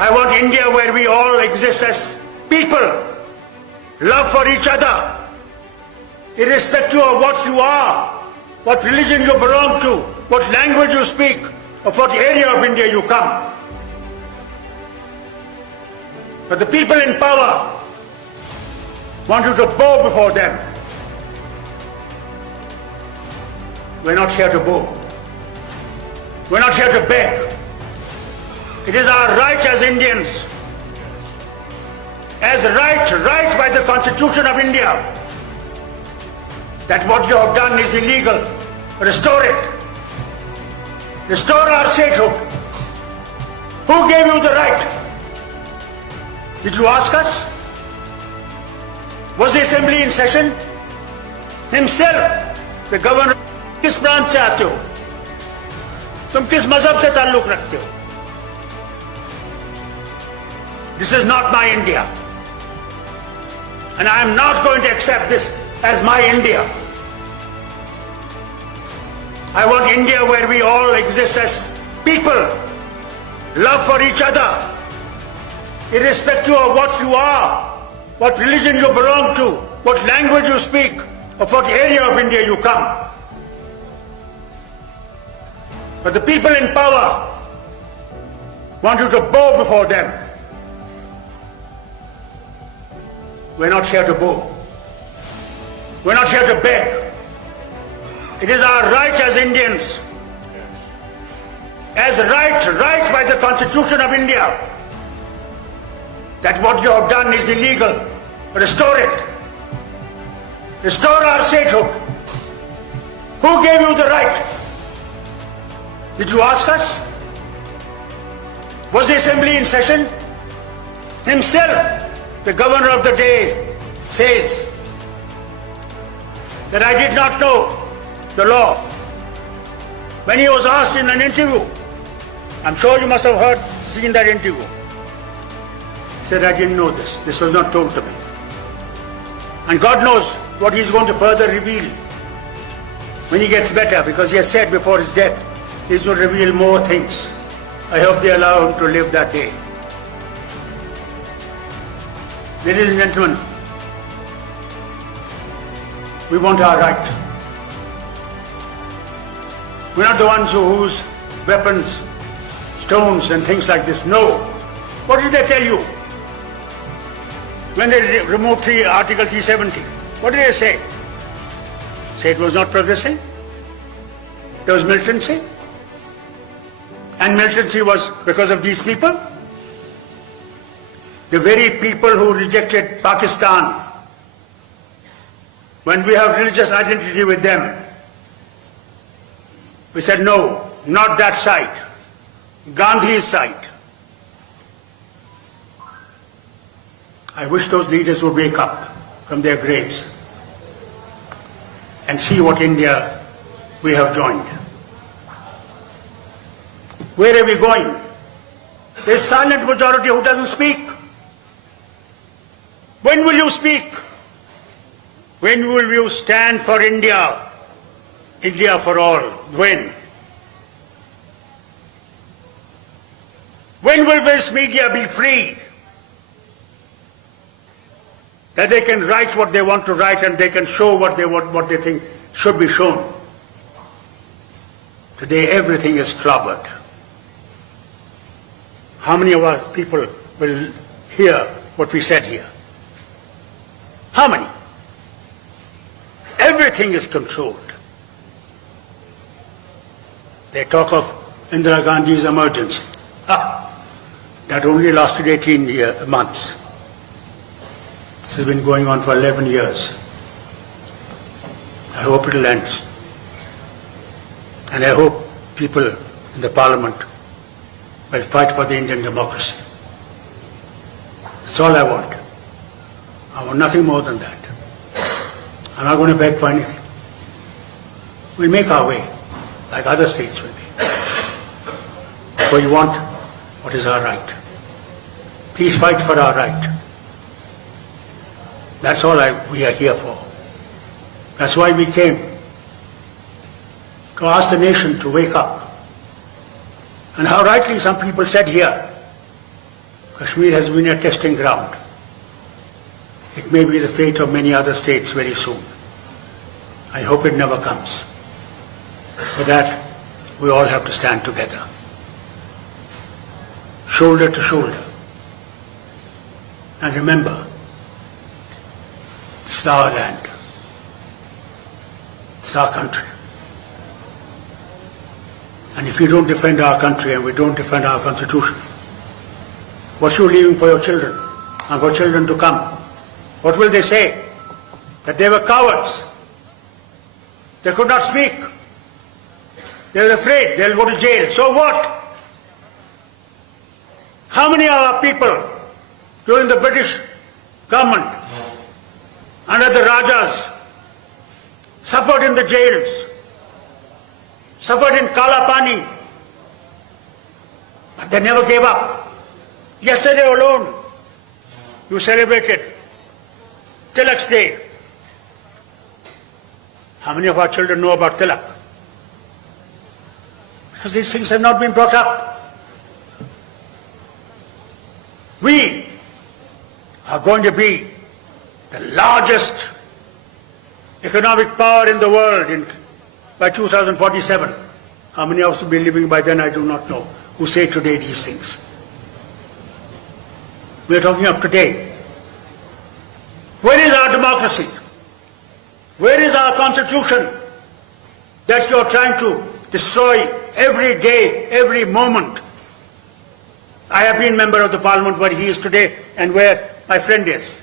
I want India where we all exist as people, love for each other, irrespective of what you are, what religion you belong to, what language you speak, of what area of India you come. But the people in power want you to bow before them. We're not here to bow. We're not here to beg. It is our right as Indians, as right by the Constitution of India, that what you have done is illegal. Restore it. Restore our statehood. Who gave you the right? Did you ask us? Was the assembly in session? Himself, the governor, किस प्रांत से आते हो? तुम किस मजहब से ताल्लुक रखते हो? This is not my India. And I am not going to accept this as my India. I want India where we all exist as people, love for each other, irrespective of what you are, what religion you belong to, what language you speak, of what area of India you come. But the people in power want you to bow before them. We're not here to bow. We're not here to beg. It is our right as Indians, as right by the Constitution of India, that what you have done is illegal. Restore it. Restore our statehood. Who gave you the right? Did you ask us? Was the assembly in session? Himself, the governor of the day, says that I did not know the law. When he was asked in an interview, I'm sure you must have seen that interview. He said, I didn't know this. This was not told to me. And God knows what he's going to further reveal when he gets better, because he has said before his death, he's going to reveal more things. I hope they allow him to live that day. Ladies and gentlemen, we want our right. We're not the ones who use weapons, stones and things like this. No. What did they tell you when they removed Article 370? What did they say? Say it was not progressing? There was militancy? And militancy was because of these people? The very people who rejected Pakistan, when we have religious identity with them, we said no, not that side, Gandhi's side. I wish those leaders would wake up from their graves and see what India we have joined. Where are we going? There's silent majority who doesn't speak. When will you speak? When will you stand for India? India for all. When? When will this media be free? That they can write what they want to write and they can show what they think should be shown. Today everything is clobbered. How many of our people will hear what we said here? How many? Everything is controlled. They talk of Indira Gandhi's emergency. That only lasted 18 months. This has been going on for 11 years. I hope it will end. And I hope people in the parliament will fight for the Indian democracy. That's all I want. I want nothing more than that. I'm not going to beg for anything. We'll make our way, like other states will make. But we want what is our right. Please fight for our right. That's all we are here for. That's why we came, to ask the nation to wake up. And how rightly some people said here, Kashmir has been a testing ground. It may be the fate of many other states very soon. I hope it never comes. For that, we all have to stand together, shoulder to shoulder. And remember, it's our land, it's our country. And if you don't defend our country and we don't defend our constitution, what are you leaving for your children and for children to come? What will they say? That they were cowards. They could not speak. They were afraid they'll go to jail. So what? How many of our people during the British government, under the Rajas, suffered in the jails, suffered in Kala Pani, but they never gave up. Yesterday alone, you celebrated Tilak's Day. How many of our children know about Tilak? Because these things have not been brought up. We are going to be the largest economic power in the world by 2047. How many of us will be living by then, I do not know, who say today these things. We are talking of today. Where is our democracy? Where is our constitution that you are trying to destroy every day, every moment? I have been member of the parliament where he is today and where my friend is.